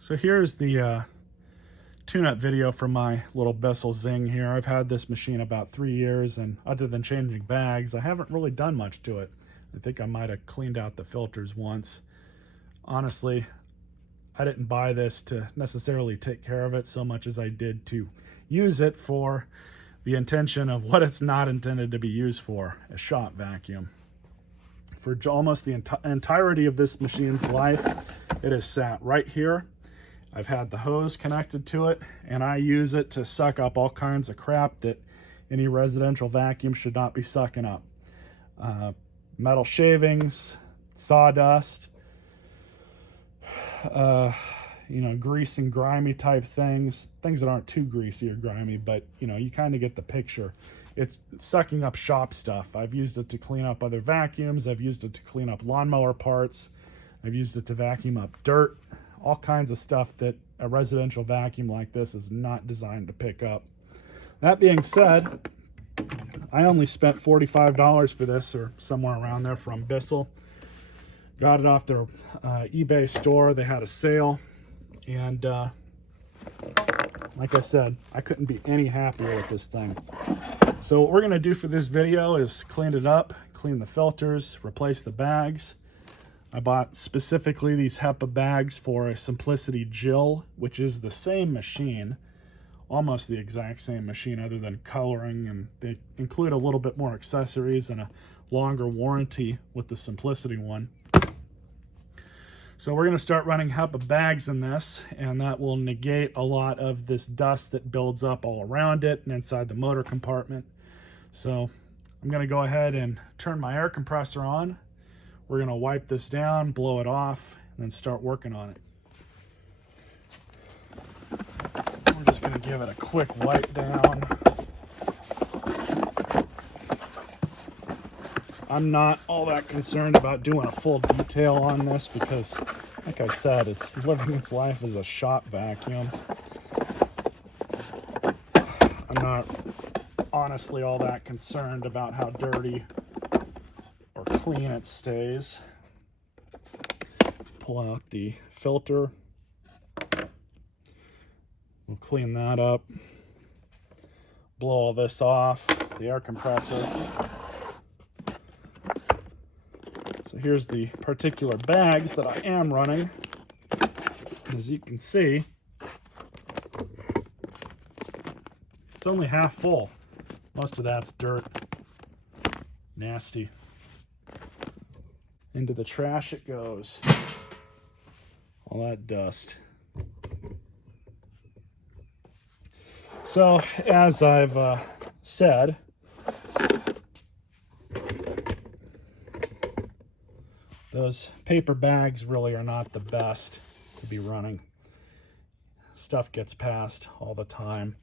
So here's the tune-up video for my little Bissell Zing here. I've had this machine about 3 years, and other than changing bags, I haven't really done much to it. I think I might have cleaned out the filters once. Honestly, I didn't buy this to necessarily take care of it so much as I did to use it for the intention of what it's not intended to be used for, a shop vacuum. For almost the entirety of this machine's life, it has sat right here. I've had the hose connected to it, and I use it to suck up all kinds of crap that any residential vacuum should not be sucking up. Metal shavings, sawdust, grease and grimy type things that aren't too greasy or grimy, but you kind of get the picture. It's sucking up shop stuff. I've used it to clean up other vacuums. I've used it to clean up lawnmower parts. I've used it to vacuum up dirt, all kinds of stuff that a residential vacuum like this is not designed to pick up. That being said, I only spent $45 for this, or somewhere around there, from Bissell. Got it off their eBay store. They had a sale, and like I said, I couldn't be any happier with this thing. So what we're going to do for this video is clean it up, clean the filters, replace the bags. I bought specifically these HEPA bags for a Simplicity Jill, which is the same machine, almost the exact same machine other than coloring, and they include a little bit more accessories and a longer warranty with the Simplicity one. So we're going to start running HEPA bags in this, and that will negate a lot of this dust that builds up all around it and inside the motor compartment. So I'm going to go ahead and turn my air compressor on. We're going to wipe this down, blow it off, and then start working on it. We're just going to give it a quick wipe down. I'm not all that concerned about doing a full detail on this because, like I said, it's living its life as a shop vacuum. I'm not honestly all that concerned about how dirty or clean it stays. Pull out the filter. We'll clean that up. Blow all this off, the air compressor. So here's the particular bags that I am running. As you can see, it's only half full. Most of that's dirt. Nasty. Into the trash it goes. All that dust. So, as I've said, those paper bags really are not the best to be running. Stuff gets passed all the time.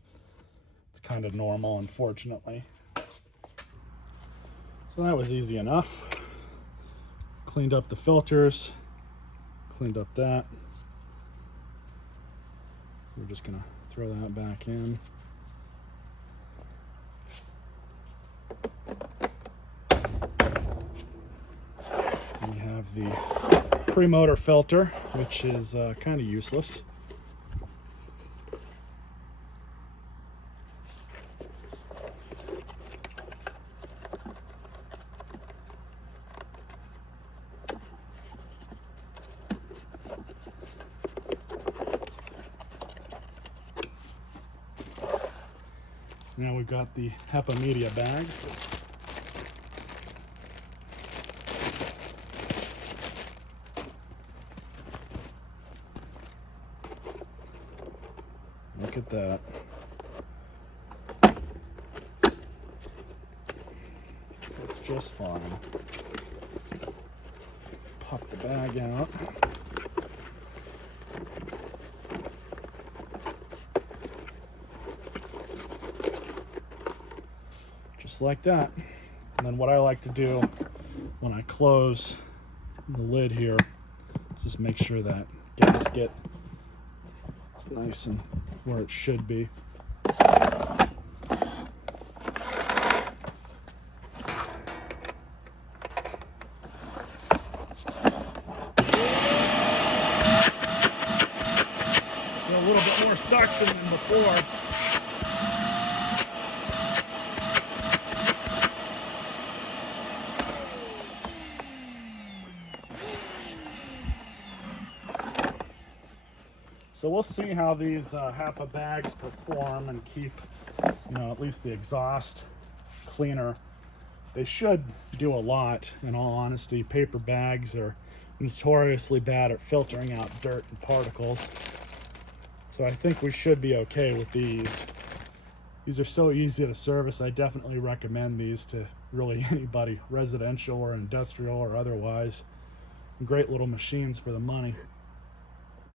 It's kind of normal, unfortunately. So that was easy enough. Cleaned up the filters, cleaned up that. We're just gonna throw that back in. We have the pre-motor filter, which is kind of useless. Now we've got the HEPA media bags. Look at that. It's just fine. Puff the bag out. Just like that. And then what I like to do when I close the lid here is just make sure that gasket is nice and where it should be. suction than before. So we'll see how these HAPA bags perform and keep, at least the exhaust cleaner. They should do a lot, in all honesty. Paper bags are notoriously bad at filtering out dirt and particles. So I think we should be okay with these. These are so easy to service. I definitely recommend these to really anybody, residential or industrial or otherwise. Great little machines for the money.